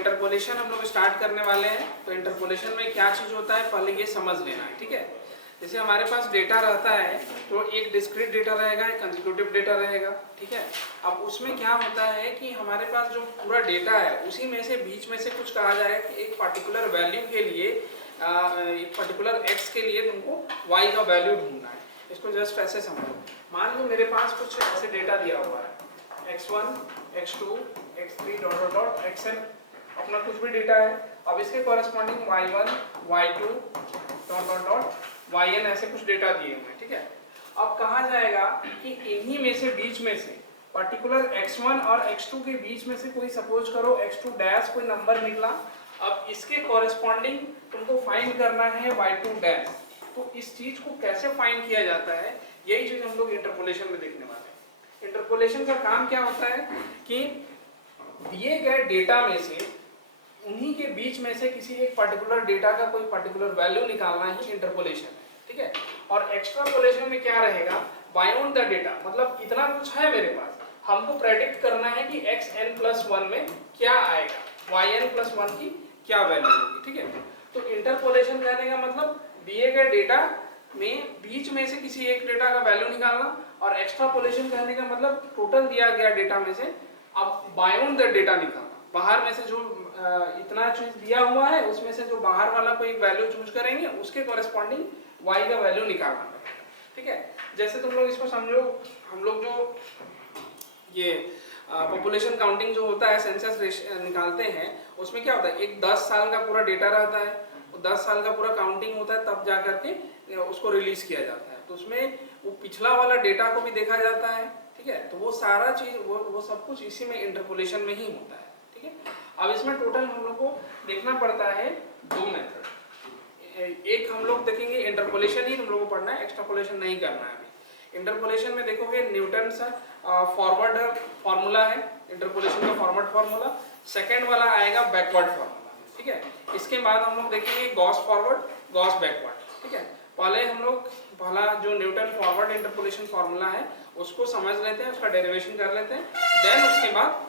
Interpolation हम लोग start करने वाले हैं। तो इंटरपोलेशन में क्या चीज़ होता है पहले ये समझ लेना है, ठीक है। जैसे हमारे पास डेटा रहता है तो एक डिस्क्रीट डेटा रहेगा, एक कंसेक्यूटिव डेटा रहेगा, ठीक है। अब उसमें क्या होता है कि हमारे पास जो पूरा डेटा है उसी में से बीच में से कुछ कहा जाएगा कि एक पर्टिकुलर वैल्यू के लिए एक पर्टिकुलर एक्स के लिए तुमको वाई का वैल्यू ढूंढना है। इसको जस्ट ऐसे समझो, मान लो मेरे पास कुछ ऐसे डेटा दिया हुआ है x1, x2, x3 dot dot dot xn, अपना कुछ भी डेटा है। अब इसके corresponding y1, y2 dot dot dot yn ऐसे कुछ डेटा दिए हुए हैं, ठीक है। अब कहा जाएगा कि इन्हीं में से बीच में से पर्टिकुलर x1 और x2 के बीच में से कोई सपोज करो x2 डैश कोई नंबर निकला। अब इसके कॉरेस्पॉन्डिंग तुमको फाइंड करना है y2 डैश। तो इस चीज को कैसे फाइंड किया जाता है यही चीज हम लोग इंटरपोलेशन में देखने वाले हैं। इंटरपोलेशन का काम क्या होता है कि दिए गए डेटा में से उन्हीं के बीच में से किसी एक पर्टिकुलर डेटा का कोई पर्टिकुलर वैल्यू निकालना ही इंटरपोलेशन है, ठीक है। और एक्सट्रापोलेशन में क्या रहेगा, बायोंड द डेटा, मतलब इतना कुछ है मेरे पास, हमको प्रेडिक्ट करना है कि xn+1 में क्या आएगा, yn+1 की क्या वैल्यू होगी, ठीक है। तो इंटरपोलेशन कहने का मतलब दिए गए डेटा में बीच में से किसी एक डेटा का वैल्यू निकालना, और एक्सट्रापोलेशन कहने का मतलब टोटल दिया गया डेटा में से अब बायोंड द डेटा निकालना, बाहर में से जो इतना चीज दिया हुआ है उसमें से जो बाहर वाला कोई वैल्यू चूज करेंगे उसके कॉरेस्पॉन्डिंग y का वैल्यू निकालना है, ठीक है। जैसे तुम लोग इसको समझो, हम लोग जो ये पॉपुलेशन काउंटिंग जो होता है, सेंसस निकालते हैं, उसमें क्या होता है एक 10 साल का पूरा डेटा रहता है, 10 साल का पूरा काउंटिंग होता है, तब जा करके उसको रिलीज किया जाता है। तो उसमें वो पिछला वाला डेटा को भी देखा जाता है, ठीक है। तो वो सारा चीज वो सब कुछ इसी में इंटरपोलेशन में ही होता है, ठीक है। अब इसमें टोटल हम लोग को देखना पड़ता है 2 मेथड। एक हम लोग देखेंगे इंटरपोलेशन ही तुम लोग को पढ़ना है, एक्सट्रापोलेशन नहीं करना है अभी। इंटरपोलेशन में देखोगे न्यूटन सा फॉरवर्ड फार्मूला है इंटरपोलेशन का, फॉरवर्ड फार्मूला। सेकेंड वाला आएगा बैकवर्ड फार्मूला, ठीक है। इसके बाद हम लोग देखेंगे गॉस फॉरवर्ड, गॉस बैकवर्ड, ठीक है। पहले हम लोग पहला जो न्यूटन फॉरवर्ड इंटरपोलेशन फार्मूला है उसको समझ लेते हैं, उसका डेरिवेशन कर लेते हैं, देन उसके बाद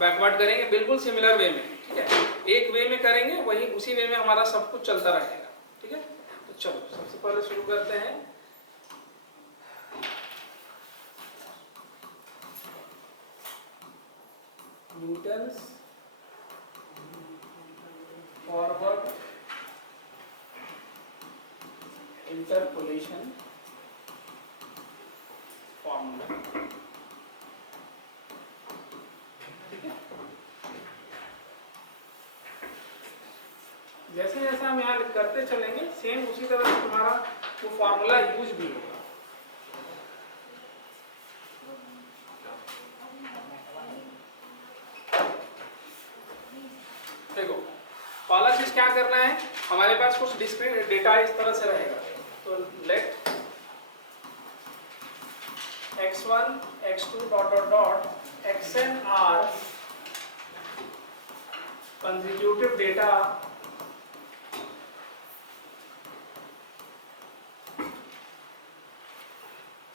बैकवर्ड करेंगे बिल्कुल सिमिलर वे में, ठीक है। एक वे में करेंगे, वही उसी वे में हमारा सब कुछ चलता रहेगा, ठीक है। तो चलो सबसे पहले शुरू करते हैं। न्यूटन्स फॉरवर्ड इंटरपोलेशन फॉर्मूला, ठीक है। जैसे जैसे हम यहाँ करते चलेंगे सेम उसी तरह से तुम्हारा वो फॉर्मूला यूज भी होगा। देखो पहला चीज क्या करना है, हमारे पास कुछ डिस्क्रीट डेटा इस तरह से रहेगा। तो let x1, x2 dot dot dot xn are consecutive data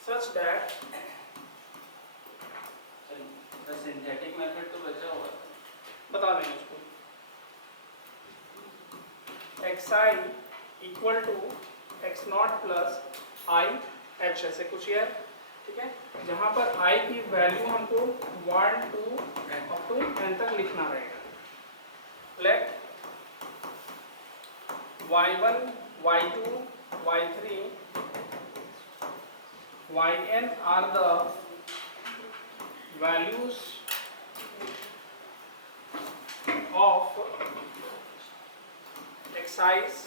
such that synthetic method तो बचा हुआ, बता देंगे उसको, xi equal to x0 plus i h, ऐसे कुछ है, ठीक है। जहां पर i की वैल्यू हमको 1 2 अप टू n तक लिखना रहेगा। Let y1, y2, y3, yn are the values of xi's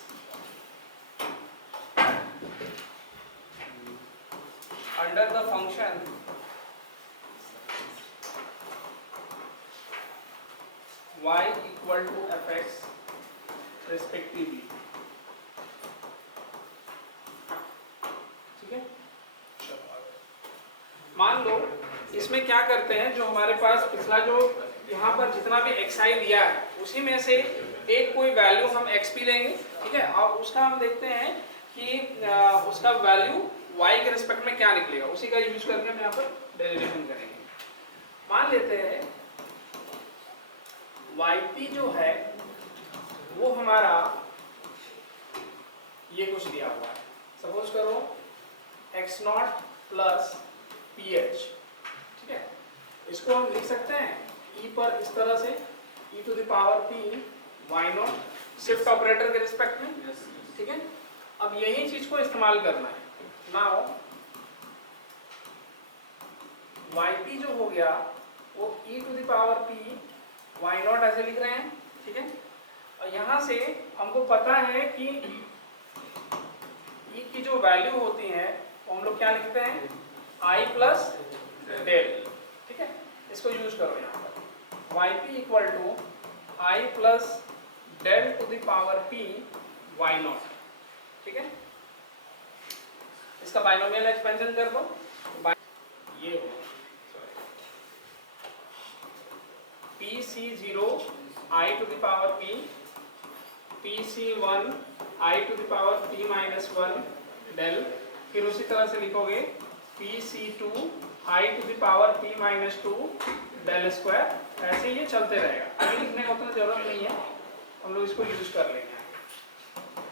under the function y equal to fx respectively, ठीक है। मान लो इसमें क्या करते हैं, जो हमारे पास पिछला जो यहाँ पर जितना भी xi दिया है उसी में से एक कोई वैल्यू हम xp लेंगे, ठीक है। और उसका हम देखते हैं कि उसका वैल्यू y के रिस्पेक्ट में क्या निकलेगा, उसी का यूज करके हम यहाँ पर डेरिवेशन करेंगे। मान लेते हैं yp जो है वो हमारा ये कुछ दिया हुआ है। सपोज करो x not plus P H, ठीक है, इसको हम लिख सकते हैं e पर इस तरह से e to the power p y naught, shift operator के रिस्पेक्ट में, ठीक है। अब यही चीज को इस्तेमाल करना है। नाउ yp जो हो गया वो e to the power p y naught ऐसे लिख रहे हैं, ठीक है। और यहाँ से हमको पता है कि e की जो वैल्यू होती है वो हम लोग क्या लिखते हैं i प्लस डेल, ठीक है। इसको यूज करो यहाँ पर yp equal to i plus del to the power p y naught, ठीक है। इसका बाइनोमियल एक्सपेंशन कर दो, ये हो pc0 i to the power p, pc1 i to the power p minus 1 del, फिर उसी तरह से लिखोगे pc2 i to the power p minus 2 del square, ऐसे ये चलते रहेगा। आगे लिखने का उतना जरूरत नहीं है, हम लोग इसको यूज कर लेंगे,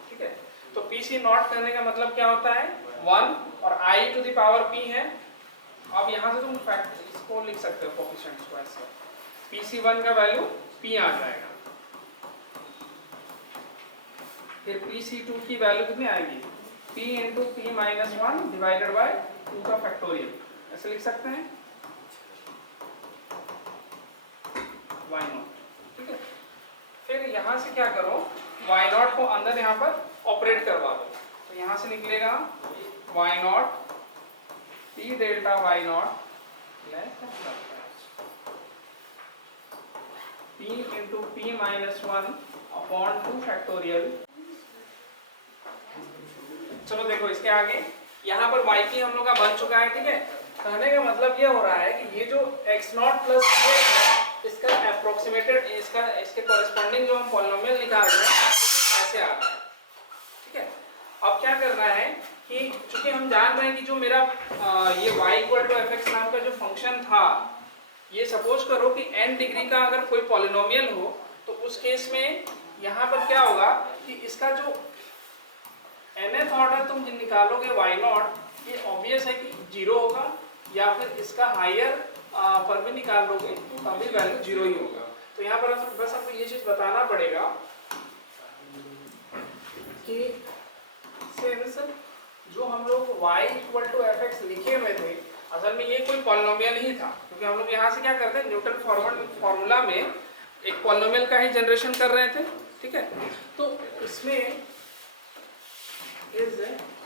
ठीक है। तो pc नॉट करने का मतलब क्या होता है 1 और i to the power p है। अब यहाँ से तुम फैक्ट इसको लिख सकते हो कोफिशिएंट्स को ऐसे, pc1 का वैल्यू p आ जाएगा, फिर pc2 की वैल्यू कितनी आएगी p into p minus 1 divided by 2 का फैक्टोरियल, ऐसे लिख सकते हैं y नॉट, ठीक है। फिर यहाँ से क्या करो y नॉट को अंदर यहाँ पर ऑपरेट करवा दो, तो यहाँ से निकलेगा y not p delta y not p into p minus 1 upon 2 factorial. चलो देखो इसके आगे यहाँ पर yp हम लोग का बन चुका है, ठीक है। कहने का मतलब ये हो रहा है कि ये जो x नॉट प्लस है इसका अप्रोक्सीमेटेड, इसके कॉरेस्पॉन्डिंग जो हम पॉलिनोमियल निकाल रहे हैं ऐसे आ रहा है, ठीक है। अब क्या करना है कि चूंकि हम जान रहे हैं कि जो मेरा ये y equal to F X नाम का जो फंक्शन था, ये सपोज करो कि n डिग्री का अगर कोई पॉलिनोमियल हो तो उस केस में यहाँ पर क्या होगा कि इसका जो nth ऑर्डर तुम निकालोगे y नॉट, ये ऑब्वियस है कि 0 होगा, या फिर इसका हायर पर भी निकाल लोगे तो तभी वैल्यू 0 ही होगा। तो यहाँ पर बस आपको ये चीज बताना पड़ेगा कि सिंस जो हम लोग y equal to F X लिखे हुए थे असल में ये कोई पॉलिनोमियल ही था, क्योंकि हम लोग यहाँ से क्या करते हैं न्यूटन फॉर्मूला में एक पॉलिनोमियल का ही जनरेशन कर रहे थे, ठीक है। तो इसमें इज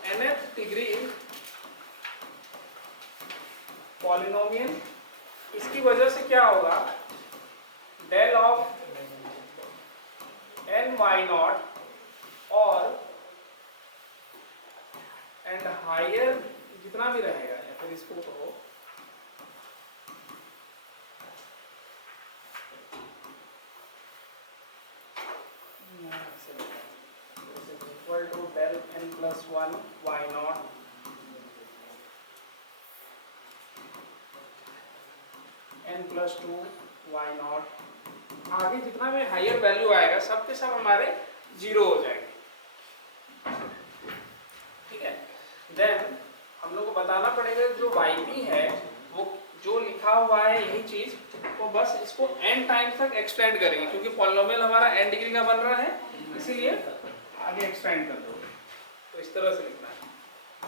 nth डिग्री पॉलिनोमियल, इसकी वजह से क्या होगा del of n y naught और एंड हायर जितना भी रहेगा, या फिर इसको कहो equal to del n plus 1 y naught n plus 2 y naught, आगे जितना भी हायर वैल्यू आएगा सब के सब हमारे 0 हो जाएंगे, ठीक है। देन हम लोग को बताना पड़ेगा जो yp है वो जो लिखा हुआ है यही चीज, तो बस इसको n टाइम्स तक एक्सटेंड करेंगे, क्योंकि पॉलिनोमियल हमारा n डिग्री का बन रहा है, इसीलिए आगे एक्सटेंड कर दो। तो इस तरह से लिखना है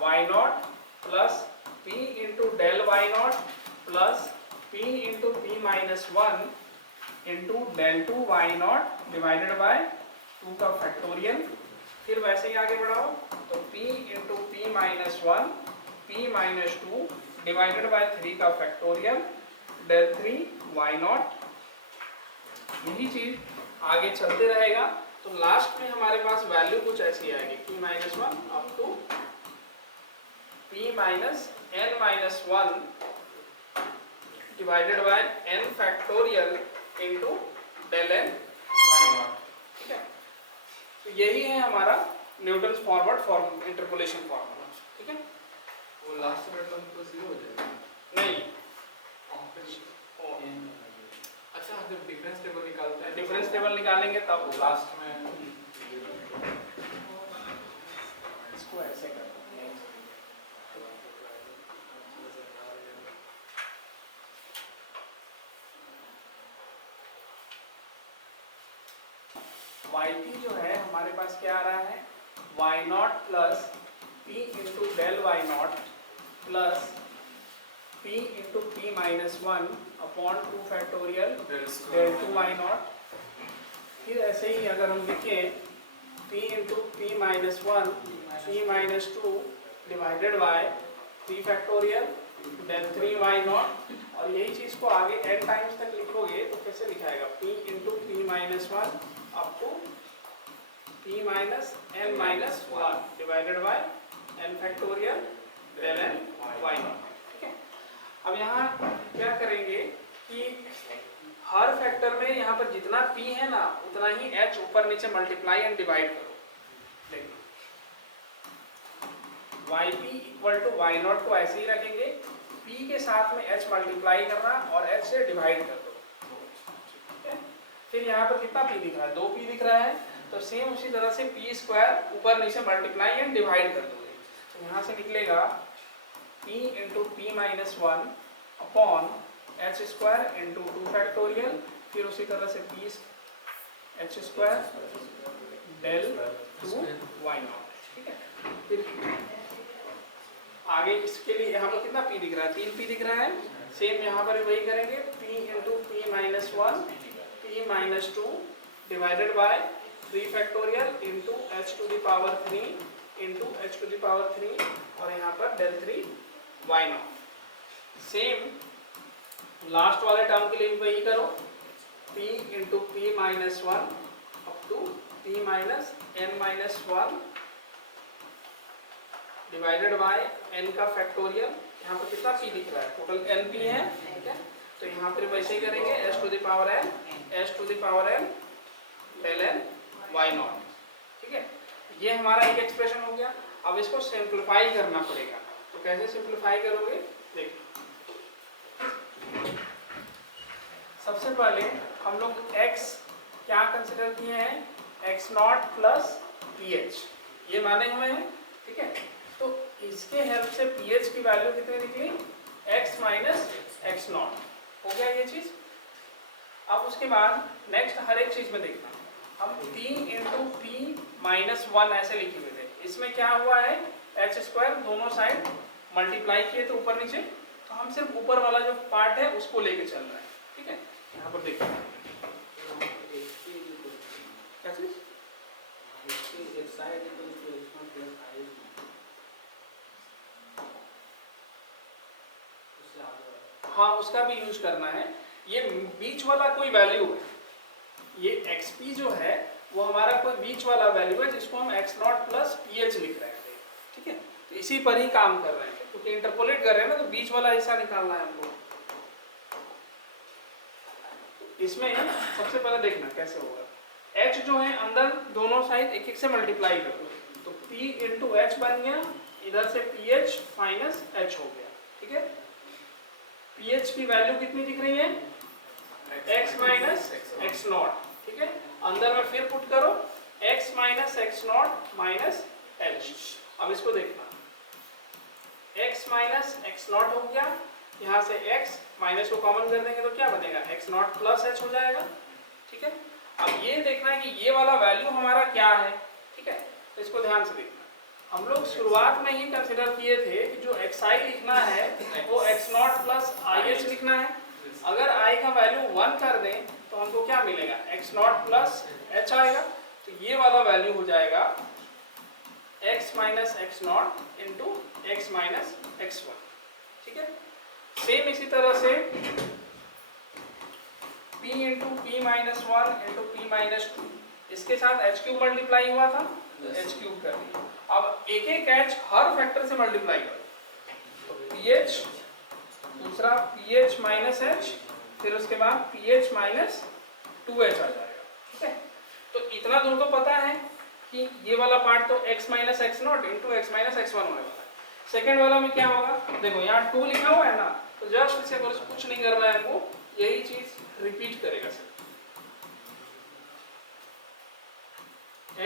y naught plus p into del y naught plus p into p minus 1 into del 2 y naught divided by 2 का फैक्टोरियल। फिर वैसे ही आगे बढ़ाओ तो p into p minus 1 p minus 2 divided by 3 का फैक्टोरियल डेल 3 y नॉट। यही चीज आगे चलते रहेगा, तो लास्ट में हमारे पास वैल्यू कुछ ऐसी आएगी p minus 1 up to p minus n minus 1 divided by n factorial into del n y naught, ठीक है। तो यही है हमारा न्यूटन्स फॉरवर्ड इंटरपोलेशन फॉर्मूला, ठीक है। वो लास्ट में टर्म तो 0 हो जाएगा नहीं, अच्छा जब डिफरेंस टेबल निकालते हैं डिफरेंस टेबल निकालेंगे तब होगा। लास्ट में इसको ऐसे कर yp जो है हमारे पास क्या आ रहा है, y naught plus p into del y naught plus p into p minus 1 upon 2 factorial del 2 y naught. फिर ऐसे ही अगर हम लिखें p into p minus 1 p minus 2 divided by 3 factorial del 3 y naught. और यही चीज़ को आगे n टाइम्स तक लिखोगे तो कैसे लिखाएगा, p into p minus 1 up to p minus n minus 1 divided by n factorial del n y naught. ठीक है, अब यहाँ क्या करेंगे कि हर फैक्टर में यहाँ पर जितना p है ना उतना ही h ऊपर नीचे मल्टीप्लाई एंड डिवाइड करो। देखिए yp equal to y naught को ऐसे ही रखेंगे, p के साथ में h मल्टीप्लाई करना और h से डिवाइड कर दो। ठीक है, फिर यहाँ पर कितना p दिख रहा है, 2p दिख रहा है, तो सेम उसी तरह से p स्क्वायर ऊपर नीचे मल्टीप्लाई एंड डिवाइड कर दोगे। तो यहाँ से निकलेगा p into p minus 1 upon h square into 2 factorial, फिर उसी तरह से p h square del 2 y naught. ठीक है, फिर आगे इसके लिए यहाँ पर कितना p दिख रहा है, 3p दिख रहा है, सेम यहाँ पर वही करेंगे, p into p minus 1 p minus 2 divided by 3 factorial into h to the power 3 into h to the power 3 और यहाँ पर del 3 y naught. Same last वाले टर्म के लिए भी वही करो, p into p minus 1 up to p minus n minus 1 divided by n का फैक्टोरियल। यहाँ पर कितना p दिख रहा है, टोटल np है। ठीक है, तो यहाँ पर वैसे ही करेंगे, s to the power n s to the power n del n y naught. ठीक है, ये हमारा एक एक्सप्रेशन हो गया। अब इसको सिंप्लीफाई करना पड़ेगा, तो कैसे सिंप्लीफाई करोगे, देखिए सबसे पहले हम लोग x क्या कंसिडर किए हैं, x नॉट प्लस ph ये माने हुए हैं। ठीक है, तो इसके हेल्प से pH की वैल्यू कितनी निकली, x माइनस x नॉट हो गया ये चीज। अब उसके बाद नेक्स्ट हर एक चीज में देखना, हम p इंटू p माइनस 1 ऐसे लिखे हुए थे, इसमें क्या हुआ है, h स्क्वायर दोनों साइड मल्टीप्लाई किए थे ऊपर नीचे, तो हम सिर्फ ऊपर वाला जो पार्ट है उसको लेके चल रहे हैं। ठीक है, यहाँ पर देखिए क्या चीज, हाँ उसका भी यूज करना है। ये बीच वाला कोई वैल्यू है, ये xp जो है वो हमारा कोई बीच वाला वैल्यू है जिसको हम x नॉट प्लस ph लिख रहे हैं। ठीक है, तो इसी पर ही काम कर रहे हैं, क्योंकि इंटरपोलेट कर रहे हैं ना, तो बीच वाला हिस्सा निकालना है हमको। इसमें सबसे पहले देखना कैसे होगा, h जो है अंदर दोनों साइड एक एक से मल्टीप्लाई कर लो, तो p इंटू h बन गया, इधर से ph माइनस h हो गया। ठीक है, pH की वैल्यू कितनी दिख रही है, x माइनस x नॉट। ठीक है, अंदर में फिर पुट करो x minus x not minus h। अब इसको देखना, x माइनस x नॉट हो गया, यहाँ से x माइनस को कॉमन कर देंगे तो क्या बनेगा, x नॉट प्लस h हो जाएगा। ठीक है, अब ये देखना है कि ये वाला वैल्यू हमारा क्या है। ठीक है, तो इसको ध्यान से देखना, हम लोग शुरुआत में ही कंसिडर किए थे कि जो xi लिखना है वो x नॉट प्लस ih लिखना है। अगर i का वैल्यू 1 कर दें तो हमको क्या मिलेगा, x नॉट प्लस h आएगा, तो ये वाला वैल्यू हो जाएगा x minus X naught into X minus X one. ठीक है, सेम इसी तरह से p into P minus 1 into P minus 2, इसके साथ h क्यूब मल्टीप्लाई हुआ था, h क्यूब कर दिया। अब एक एक h हर फैक्टर से मल्टीप्लाई करो, तो ph, दूसरा ph माइनस h, फिर उसके बाद ph माइनस 2h आ जाएगा। ठीक है, तो इतना दूर तो पता है कि ये वाला पार्ट तो x minus X naught into X minus X one होने वाला है। सेकेंड वाला में क्या होगा, देखो यहाँ 2 लिखा हुआ है ना, तो जस्ट इसे कुछ नहीं करना है हमको, यही चीज रिपीट करेगा sir,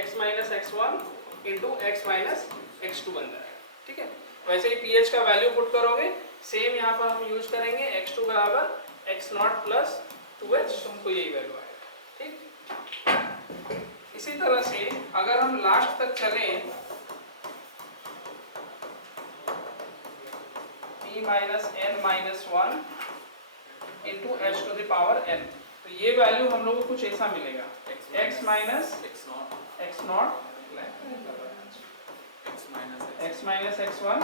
x minus X one into X minus X two बन जाएगा, ठीक है। वैसे ही pH का वैल्यू पुट करोगे, सेम यहाँ पर हम यूज करेंगे x2 बराबर एक्स नॉट प्लस 2h, तुमको यही वैल्यू आएगा, ठीक। इसी तरह से अगर हम लास्ट तक चलें, p minus n minus one into H two the power n, तो ये वैल्यू हम लोग को कुछ ऐसा मिलेगा, x minus X not x minus X one.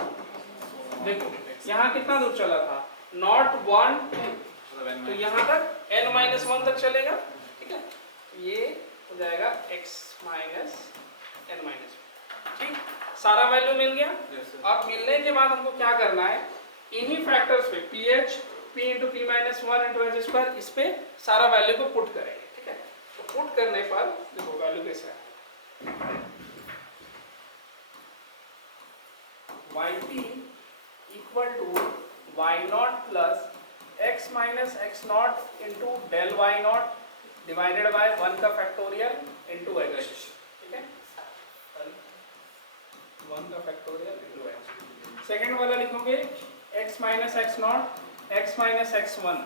देखो यहाँ कितना दूर चला था, नॉट वन तो यहाँ तक n माइनस वन तक चलेगा, ठीक है। ये हो जाएगा x माइनस एन माइनस, ठीक। सारा वैल्यू मिल गया। अब मिलने के बाद हमको क्या करना है, इन्हीं फैक्टर्स पे pH p into P minus one into H square, इस पे सारा वैल्यू को पुट करेंगे, ठीक है। तो पुट करने पर देखो वैल्यू कैसे है, yt equal to y naught plus x minus X naught into del y naught divided by 1 का फैक्टोरियल इंटू h, ठीक है। 1 का फैक्टोरियल इंटू h। सेकेंड वाला लिखोगे x minus X naught x minus X one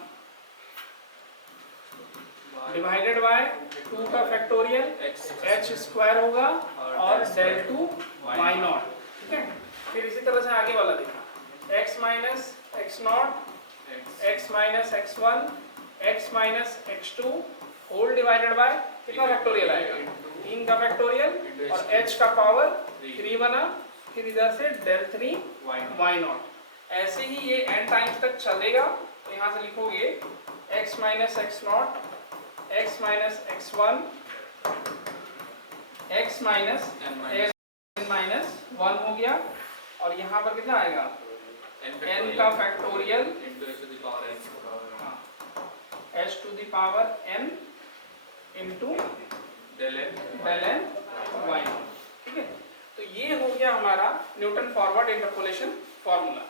divided by 2 का factorial h square होगा और del two y naught, ठीक है। फिर इसी तरह से आगे वाला लिखा x minus X naught x minus X one x minus X two whole divided by कितना फैक्टोरियल आएगा, 3 का फैक्टोरियल और h का पावर 3 बना, फिर इधर से डेल 3 y नॉट। ऐसे ही ये n टाइम्स तक चलेगा, तो यहाँ से लिखोगे x minus X naught x minus X one x minus n minus one हो गया, और यहाँ पर कितना आएगा n का factorial h to the power n into del n y, ठीक है। तो ये हो गया हमारा न्यूटन फॉरवर्ड इंटरपोलेशन फॉर्मूला।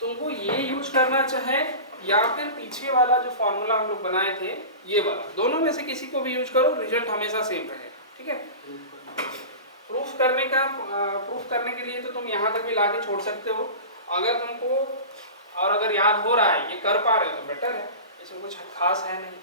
तुमको ये यूज करना चाहे या फिर पीछे वाला जो फॉर्मूला हम लोग बनाए थे ये वाला, दोनों में से किसी को भी यूज करो, रिजल्ट हमेशा सेम रहेगा, ठीक है। प्रूफ करने के लिए तो तुम यहाँ तक भी लाके छोड़ सकते हो, अगर तुमको और अगर याद हो रहा है, ये कर पा रहे हो तो बेटर है, इसमें कुछ खास है नहीं।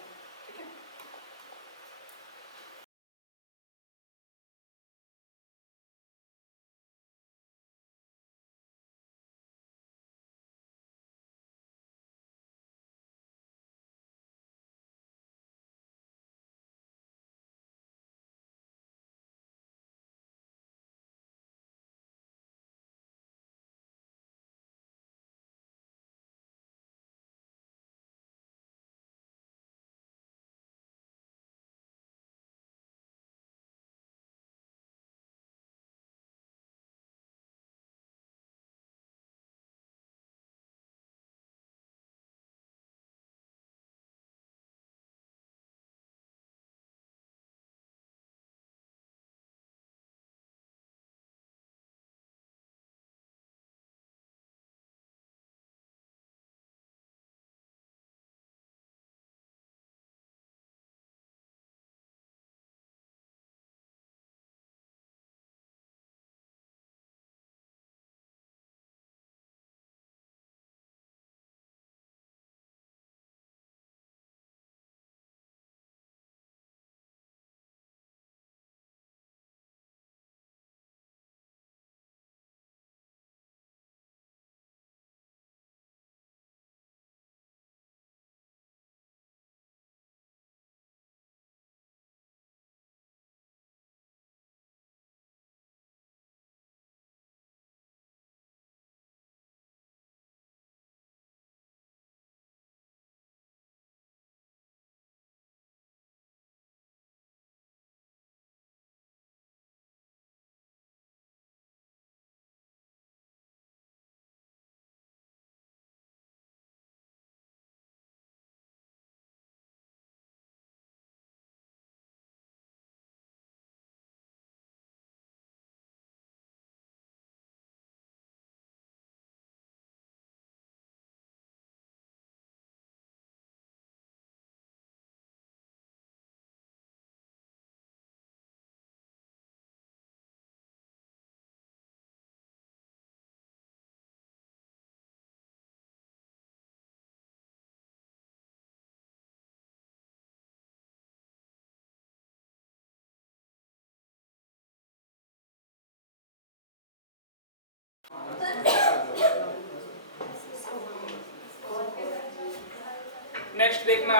नेक्स्ट देखना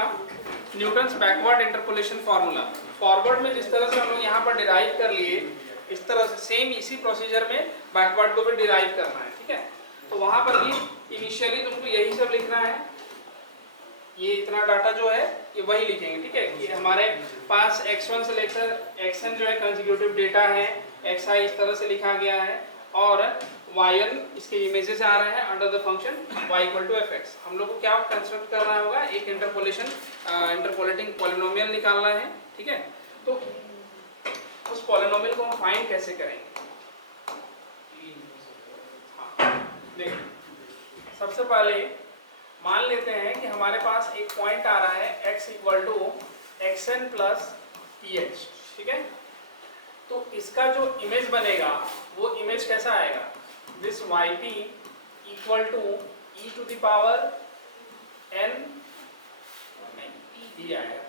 Newton's backward interpolation formula. Forward में जिस तरह से हम लोग यहाँ पर डिराइव कर लिए, इस तरह से सेम इसी प्रोसीजर में बैकवर्ड को भी डिराइव करना है, ठीक है। तो वहाँ पर भी इनिशियली तुमको यही सब लिखना है, ये इतना डाटा जो है ये वही लिखेंगे, ठीक है। कि हमारे पास x1 से लेकर xn जो है कंसेक्यूटिव डेटा है, xi इस तरह से लिखा गया है और yn इसके इमेजेस आ रहे हैं under the function y equal to fx। हम लोग को क्या कंस्ट्रक्ट करना होगा, एक इंटरपोलेटिंग पॉलिनोमियल निकालना है, ठीक है। तो उस पॉलिनोमियल को हम फाइंड कैसे करेंगे, देखिए सबसे पहले मान लेते हैं कि हमारे पास एक पॉइंट आ रहा है x equal to xn plus ph, ठीक है। तो इसका जो इमेज बनेगा वो इमेज कैसा आएगा, this yp equal to e to the power n p आएगा,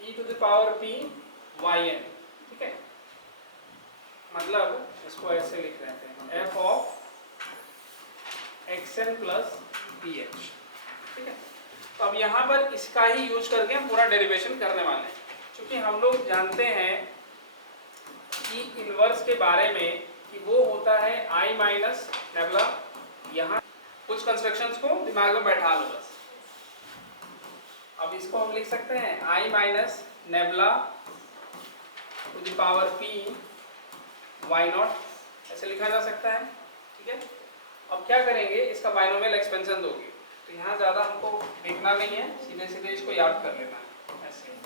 e to the power p yn, ठीक है। मतलब इसको ऐसे लिख रहे हैं f of xn plus ph, ठीक है। तो अब यहाँ पर इसका ही यूज करके हम पूरा डेरिवेशन करने वाले हैं, क्योंकि हम लोग जानते हैं कि इनवर्स के बारे में कि वो होता है i माइनस नेबला। यहाँ कुछ कंस्ट्रक्शंस को दिमाग में बैठा लो बस। अब इसको हम लिख सकते हैं i minus nabla to the power p y naught, ऐसे लिखा जा सकता है, ठीक है। अब क्या करेंगे, इसका बाइनोमियल एक्सपेंशन दोगे, तो यहाँ ज़्यादा हमको देखना नहीं है, सीधे सीधे इसको याद कर लेना है ऐसे,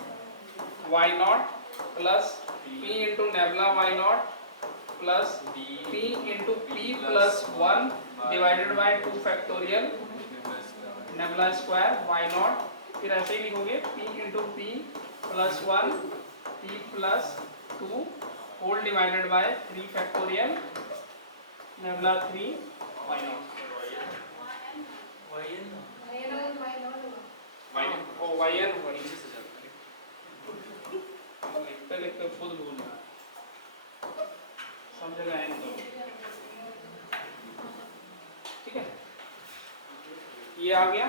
y naught plus p into nabla y naught plus p into p plus 1 divided by 2 factorial nabla square y naught, फिर ऐसे ही लिखोगे p into p plus 1 p plus 2 whole divided by 3 factorial nabla 3 y naught. लिखते लिखते खुद भूल रहा, सब जगह है तो, ठीक है। ये आ गया,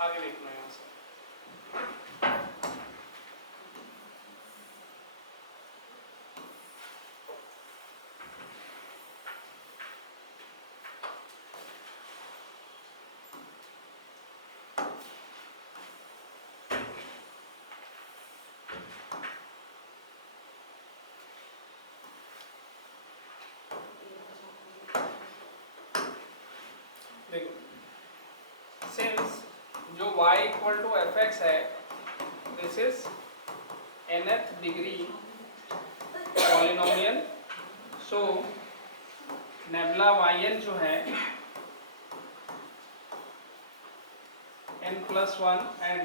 आगे देखना है यहाँ से। देखो सिंस जो y इक्वल टू fx है, this is nth degree polynomial, so nebula yn जो है n प्लस 1 एंड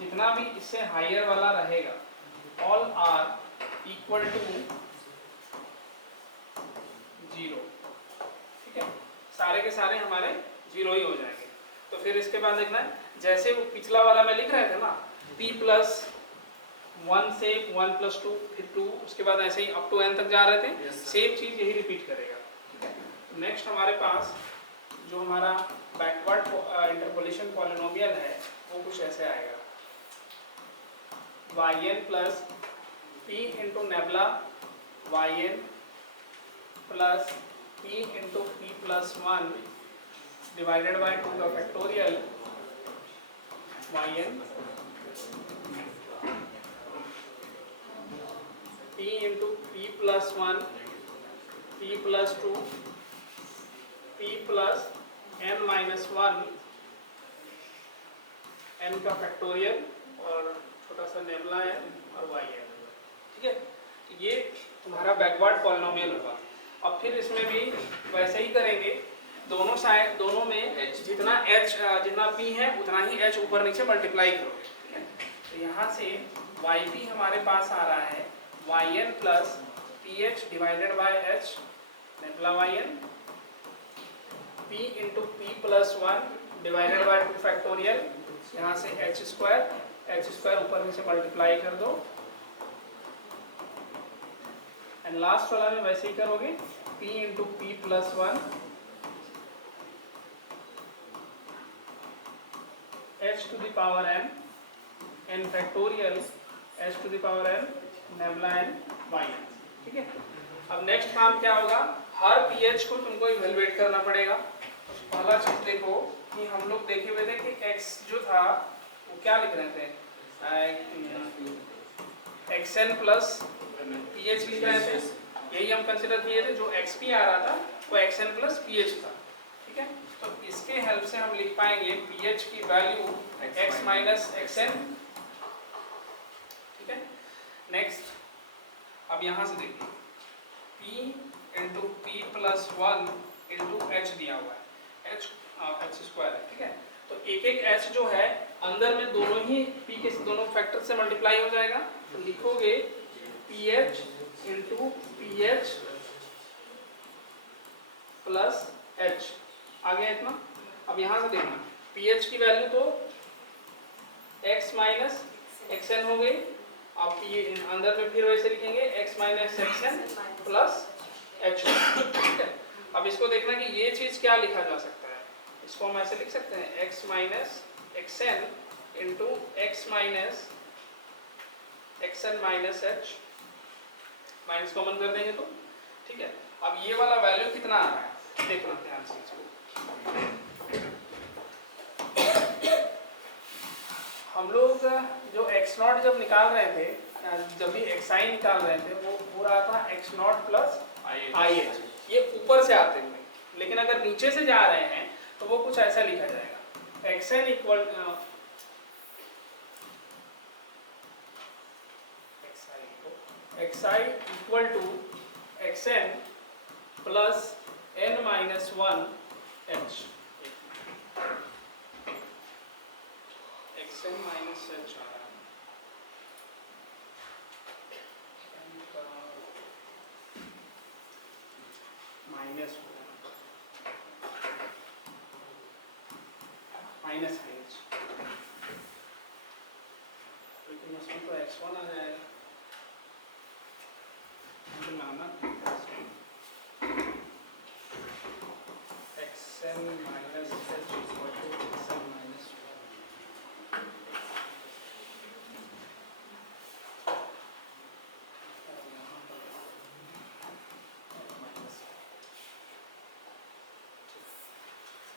जितना भी इससे हायर वाला रहेगा ऑल आर इक्वल टू 0, ठीक है। सारे के सारे हमारे 0 ही हो जाएंगे। तो फिर इसके बाद देखना है, जैसे वो पिछला वाला में लिख रहे थे ना, p प्लस 1 से 1 प्लस 2 फिर 2, उसके बाद ऐसे ही अप टू n तक जा रहे थे, सेम चीज यही रिपीट करेगा, ठीक है। नेक्स्ट हमारे पास जो हमारा बैकवर्ड इंटरपोलेशन पॉलिनोमियल है वो कुछ ऐसे आएगा, yn plus p into nebula yn plus p into p plus 1 divided by 2 का factorial yn p into p plus 1 p plus 2 p plus n minus 1 n का फैक्टोरियल और छोटा सा नेबला है और yn, ठीक है। ये तुम्हारा बैकवर्ड पॉलिनोमियल होगा। अब फिर इसमें भी वैसे ही करेंगे, दोनों साइड दोनों में जितना p है उतना ही h ऊपर नीचे मल्टीप्लाई करोगे, ठीक है। तो यहाँ से yp हमारे पास आ रहा है yn plus ph divided by h nebula yn, p into p plus 1 divided by 2 factorial, यहाँ से h स्क्वायर ऊपर नीचे मल्टीप्लाई कर दो, एंड लास्ट वाला में वैसे ही करोगे p into p plus 1 h to the power n n factorial h to the power n lambda n y n, ठीक है। अब नेक्स्ट काम क्या होगा, हर pH को तुमको इवेलुएट करना पड़ेगा। तो पहला चीज देखो कि हम लोग देखे हुए थे कि x जो था वो क्या लिख रहे थे, xn प्लस pH लिख रहे थे, यही हम कंसिडर किए थे। जो xp आ रहा था वो xn प्लस pH था, ठीक है। तो इसके हेल्प से हम लिख पाएंगे pH की वैल्यू x माइनस xn, ठीक है। नेक्स्ट अब यहाँ से देखिए p into P plus 1 into H दिया हुआ है, h स्क्वायर है, ठीक है। तो एक एक h जो है अंदर में दोनों ही p के दोनों फैक्टर से मल्टीप्लाई हो जाएगा। तो लिखोगे pH into pH plus h, आ गया इतना। अब यहाँ से देखना pH की वैल्यू तो x माइनस xn हो गई। आप ये अंदर में फिर वैसे लिखेंगे x minus xn plus h, ठीक है। अब इसको देखना कि ये चीज क्या लिखा जा सकता है, इसको हम ऐसे लिख सकते हैं x minus xn into x minus xn minus h, minus common कर देंगे तो, ठीक है। अब ये वाला वैल्यू कितना आ रहा है देखना ध्यान से इसको। हम लोग जो x0 जब निकाल रहे थे, जब भी xi निकाल रहे थे, वो हो रहा था x0 प्लस IH, ये ऊपर से आते हुए। लेकिन अगर नीचे से जा रहे हैं तो वो कुछ ऐसा लिखा जाएगा, xn equal xi equal to xn plus n minus 1 h, xn minus h आ रहा है, माइनस माइनस h, लेकिन उसमें तो x1 आ जाएगा, लाना xn minus h equal to xn minus 1।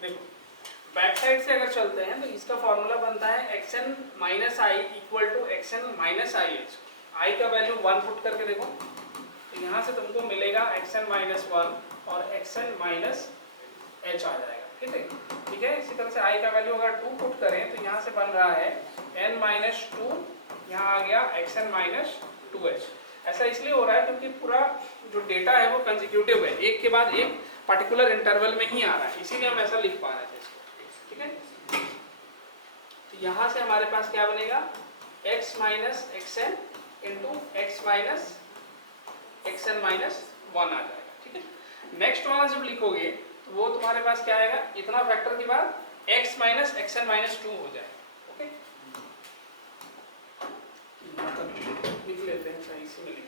देखो बैक साइड से अगर चलते हैं तो इसका फॉर्मूला बनता है xn minus I equal to xn minus I H. I का वैल्यू 1 पुट करके देखो, तो यहाँ से तुमको मिलेगा xn माइनस 1 और xn माइनस h आ जाएगा, ठीक है, ठीक है। इसी तरह से आई का वैल्यू अगर 2 पुट करें तो यहाँ से बन रहा है n माइनस 2, यहाँ आ गया xn माइनस 2h। ऐसा इसलिए हो रहा है क्योंकि पूरा जो डेटा है वो कंसेक्यूटिव है, एक के बाद एक पर्टिकुलर इंटरवल में ही आ रहा है, इसीलिए हम ऐसा लिख पा रहे थे इसको, ठीक है। तो यहाँ से हमारे पास क्या बनेगा, x minus xn into x minus xn minus 1 आ जाएगा, ठीक है। नेक्स्ट वाला जब लिखोगे तो वो तुम्हारे पास क्या आएगा, इतना फैक्टर के बाद x माइनस xn माइनस 2 हो जाएगा, ओके। लिख लेते हैं, सही से लिख लो।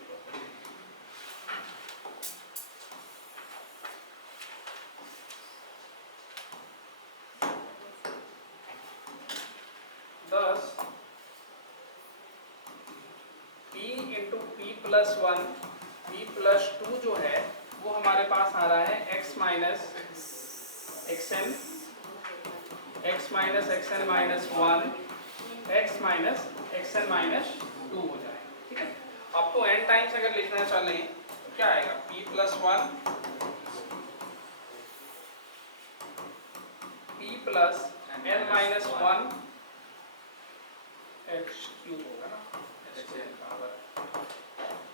दस p into P plus 1 p plus 2 जो है वो हमारे पास आ रहा है x minus xn minus 1 x minus xn minus 2 हो जाएगा, ठीक है। अब तो n टाइम्स अगर लिखना चले तो क्या आएगा, p plus 1 p plus n minus 1 h cube होगा ना,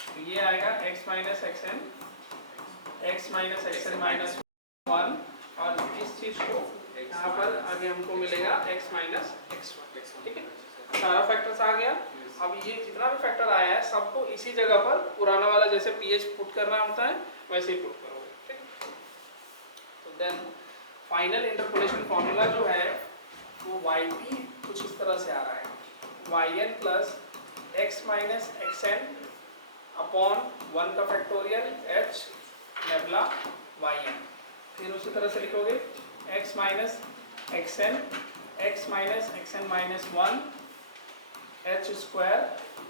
तो ये आएगा x माइनस xn माइनस 1 और इस चीज को यहाँ पर आगे हमको मिलेगा x माइनस x1, ठीक है। सारा फैक्टर्स आ गया। अब ये जितना भी फैक्टर आया है सबको इसी जगह पर पुराना वाला जैसे pH पुट करना होता है वैसे ही पुट करोगे, ठीक। तो देन फाइनल इंटरपोलेशन फॉर्मूला जो है वो yp कुछ इस तरह से आ रहा है, yn plus x minus xn upon 1 का फैक्टोरियल h लैम्ब्डा yn। फिर उसी तरह से लिखोगे x minus xn x minus X N minus 1 h square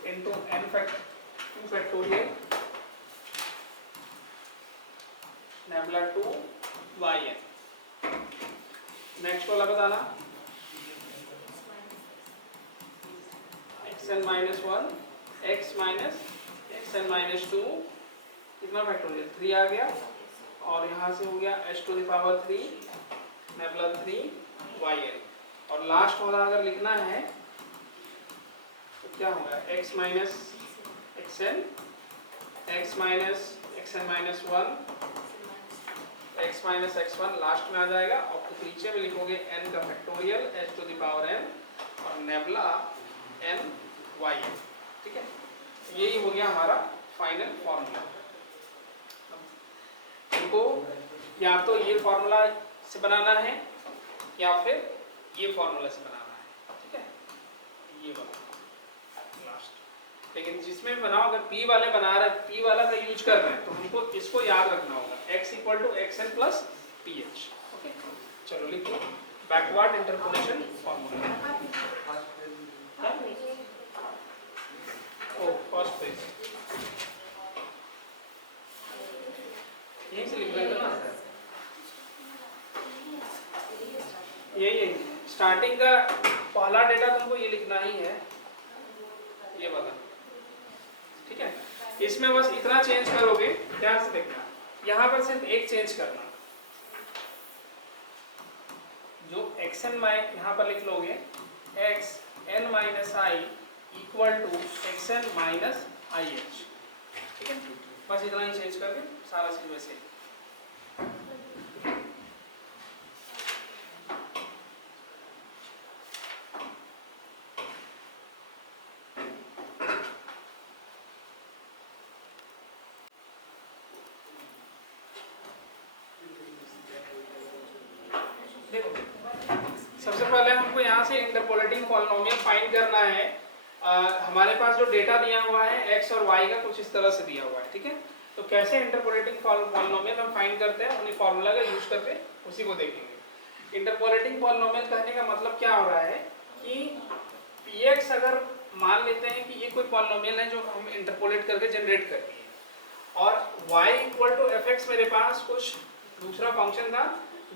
into n factorial नैमला 2 yn। नेक्स्ट वाला बताना X N minus 1 X minus X N minus 2 कितना फैक्टोरियल 3 आ गया और यहाँ से हो गया h to the power 3 nabla 3 yn। और लास्ट वाला अगर लिखना है तो क्या होगा x minus X N minus 1 x minus x1 last में आ जाएगा और फिर नीचे में लिखोगे n का factorial h to the power n और नेबला n yn। ठीक है, यही हो गया हमारा फाइनल फॉर्मूला। इनको या तो ये फॉर्मूला से बनाना है या फिर ये फॉर्मूला से बनाना है। ठीक है, ये वाला लास्ट। लेकिन जिसमें भी बनाओ, अगर p वाले बना रहे p वाला का यूज कर रहे हैं तो हमको इसको याद रखना होगा x equal to X N plus P H. Okay, चलो लिखो बैकवर्ड इंटरपोलेशन फॉर्मूला। ओ फर्स्ट पेज यहीं से लिख रहे थे ना, यही स्टार्टिंग का पहला डेटा तुमको ये लिखना ही है, ये वाला। ठीक है, इसमें बस इतना चेंज करोगे, ध्यान से देखना, यहाँ पर सिर्फ एक चेंज करना, जो एक्स एन माइ यहाँ पर लिख लोगे X N minus I equal to X N minus I H. ठीक है, बस इतना ही चेंज करके सारा चीज वैसे ही। देखो, सबसे पहले हमको यहाँ से इंटरपोलेटिंग पॉलिनोमियल फाइंड करना है। हमारे पास जो डेटा दिया हुआ है x और y का कुछ इस तरह से दिया हुआ है। ठीक है, तो कैसे इंटरपोलेटिंग पॉलिनोमियल हम फाइंड करते हैं, उन्हीं फॉर्मूला का यूज करके उसी को देखेंगे। इंटरपोलेटिंग पॉलिनोमियल कहने का मतलब क्या हो रहा है कि px अगर मान लेते हैं कि ये कोई पॉलिनोमियल है जो हम इंटरपोलेट करके जनरेट करते हैं और y इक्वल टू fx मेरे पास कुछ दूसरा फंक्शन था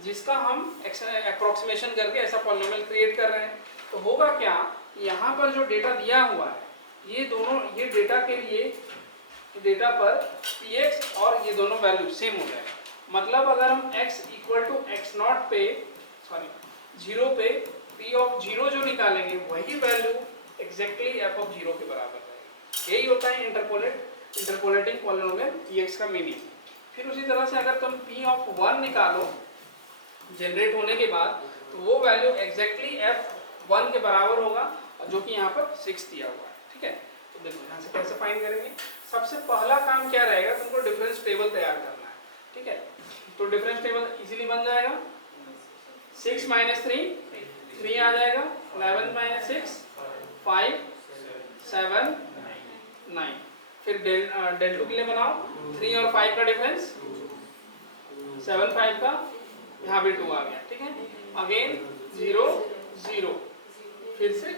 जिसका हम अप्रोक्सीमेशन करके ऐसा पॉलिनोमियल क्रिएट कर रहे हैं। तो होगा क्या, यहाँ पर जो डेटा दिया हुआ है ये दोनों, ये डेटा के लिए डेटा पर px और ये दोनों वैल्यू सेम हो जाएगा। मतलब अगर हम x equal to X naught पे जीरो पे p ऑफ जीरो जो निकालेंगे वही value exactly f of zero के बराबर रहेगी। यही होता है इंटरपोलेटिंग पॉलिनोमियल px का मीनिंग। फिर उसी तरह से अगर तुम p ऑफ 1 निकालो जनरेट होने के बाद तो वो वैल्यू एग्जैक्टली f1 के बराबर होगा, जो कि यहाँ पर 6 दिया हुआ है। ठीक है, तो देखो यहाँ से कैसे फाइंड करेंगे। सबसे पहला काम क्या रहेगा, तुमको डिफरेंस टेबल तैयार करना है। ठीक है, तो डिफरेंस टेबल इजीली बन जाएगा। 6 माइनस 3 आ जाएगा, 11 माइनस 6 5 7 9। फिर डेल 2 के लिए बनाओ, 3 और 5 का डिफरेंस 7 5 का, यहाँ भी 2 आ गया। ठीक है, अगेन 0 0, फिर से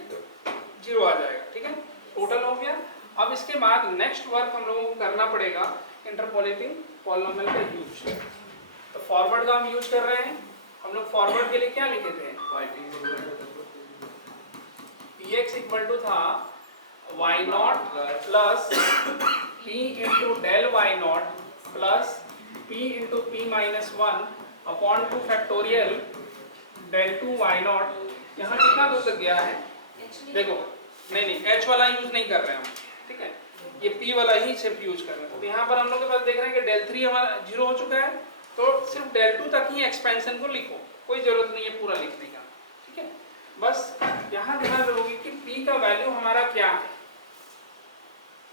0 आ जाएगा। ठीक है, टोटल हो गया। अब इसके बाद नेक्स्ट वर्क हम लोगों को करना पड़ेगा इंटरपोलेटिंग पॉलिनोमियल का यूज। तो फॉरवर्ड का हम यूज कर रहे हैं। हम लोग फॉरवर्ड के लिए क्या लिखे थे, px इक्वल टू था y naught plus p into del y naught plus p into p minus 1 upon 2 factorial del 2 y naught. यहाँ कितना दूर तक गया है, देखो नहीं h वाला यूज नहीं कर रहे हैं हम। ठीक है, ये p वाला ही सिर्फ यूज कर रहे हैं। तो यहाँ पर हम लोग के पास देख रहे हैं कि डेल 3 हमारा 0 हो चुका है, तो सिर्फ डेल 2 तक ही एक्सपेंशन को लिखो, कोई जरूरत नहीं है पूरा लिखने का। ठीक है, बस यहाँ ध्यान रखोगे कि p का वैल्यू हमारा क्या है।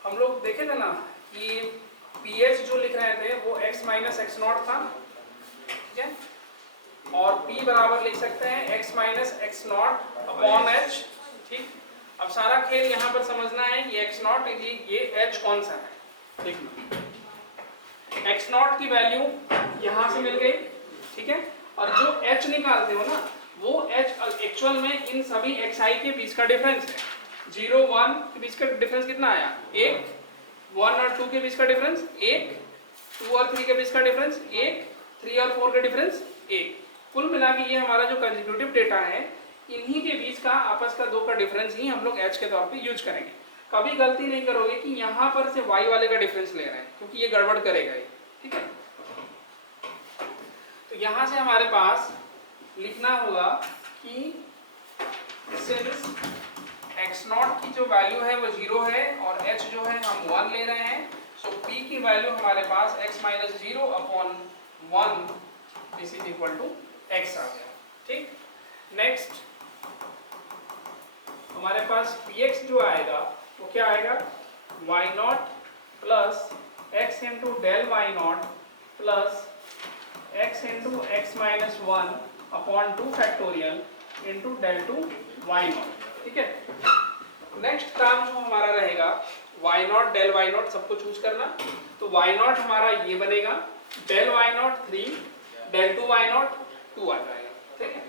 हम लोग देखे थे ना कि ph जो लिख रहे थे वो x माइनस एक्स नॉट था। ठीक है, और p बराबर लिख सकते हैं x minus X not upon h। ठीक, अब सारा खेल यहाँ पर समझना है कि x नॉट ये h कौन सा है। देखना, x नॉट की वैल्यू यहाँ से मिल गई। ठीक है, और जो h निकालते हो ना वो h एक्चुअल में इन सभी xi के बीच का डिफरेंस है। 0 1 के बीच का डिफरेंस कितना आया? 1। 1 और 2 के बीच का डिफरेंस 1। 2 और 3 के बीच का डिफरेंस 1। 3 और 4 का डिफरेंस 1। कुल मिला के ये हमारा जो कंसेक्यूटिव डेटा है, इन्हीं के बीच का आपस का 2 का डिफरेंस ही हम लोग h के तौर पे यूज करेंगे। कभी गलती नहीं करोगे कि यहाँ पर से y वाले का डिफरेंस ले रहे हैं, क्योंकि ये गड़बड़ करेगा ये, ठीक है। तो यहाँ से हमारे पास लिखना होगा कि सिंस x0 की जो वैल्यू है वो 0 है और h जो है हम 1 ले रहे हैं, सो p की वैल्यू हमारे पास x minus 0 upon 1 this is equal to x आ गया, ठीक। नेक्स्ट हमारे पास px जो आएगा वो क्या आएगा? y0 plus x into del y0 plus x into x minus 1 upon 2 factorial into del two y0, ठीक है। नेक्स्ट टर्म जो हमारा रहेगा y0 डेल y0 सबको चूज करना, तो y0 हमारा ये बनेगा, del y0 3, del two y0 2 आ जाएगा, ठीक है।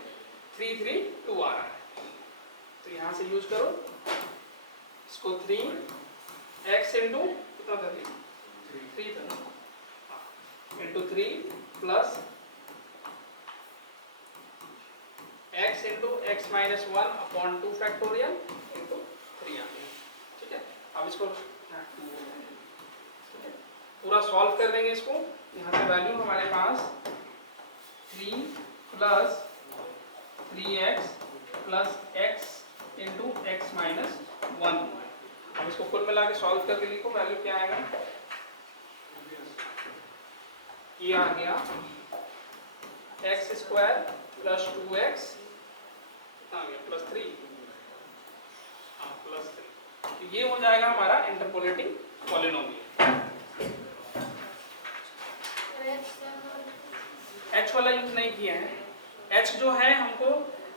3 3 2 आ रहा है, तो यहाँ से यूज करो इसको। 3 x इंटू कितना था? 3 था into 3 plus x into x minus 1 upon 2 factorial into 3 आ गया, ठीक है। अब इसको पूरा सॉल्व कर देंगे इसको। यहाँ से वैल्यू हमारे पास 3 plus 3x plus x into x minus 1। अब इसको कुल मिला के सॉल्व करके लिखो, वैल्यू क्या आएगा? ये आ गया x स्क्वायर प्लस 2x आ गया प्लस 3, हाँ प्लस 3। तो ये हो जाएगा हमारा इंटरपोलेटिंग पॉलिनोमियल। h वाला यूज नहीं किया है। h जो है हमको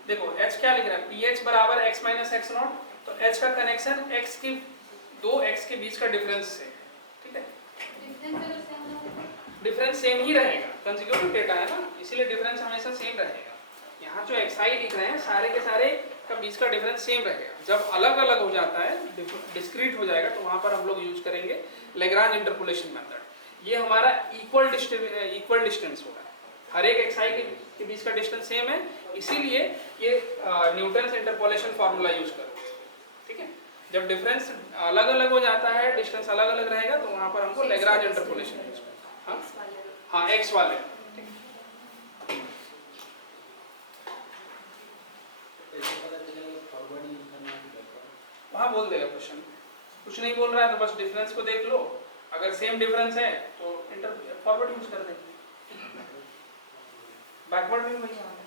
देखो h क्या लिख रहा है? ph बराबर x माइनस एक्स नॉट, तो h का कनेक्शन x के दो x के बीच का डिफरेंस से, ठीक है। डिफरेंस सेम ही रहेगा, कंसेक्यूटिव डेटा है ना, इसीलिए डिफरेंस हमेशा सेम रहेगा। यहाँ जो xi लिख रहे हैं सारे के सारे का बीच का डिफरेंस सेम रहेगा। जब अलग अलग हो जाता है, डिस्क्रीट हो जाएगा, तो वहाँ पर हम लोग यूज करेंगे लैग्रांज इंटरपोलेशन मेथड। ये हमारा इक्वल डिस्टेंस होगा, हर एक xi के बीच का डिस्टेंस सेम है, इसीलिए ये न्यूटन्स इंटरपोलेशन फार्मूला यूज करो, ठीक है। जब डिफरेंस अलग अलग हो जाता है, डिस्टेंस अलग अलग रहेगा, तो वहाँ पर हमको लैग्रांज इंटरपोलेशन यूज करना। हाँ x वाले, वहाँ बोल देगा क्वेश्चन। कुछ नहीं बोल रहा है तो बस डिफरेंस को देख लो, अगर सेम डिफरेंस है तो फॉरवर्ड यूज कर देंगे, बैकवर्ड भी वही आएगा।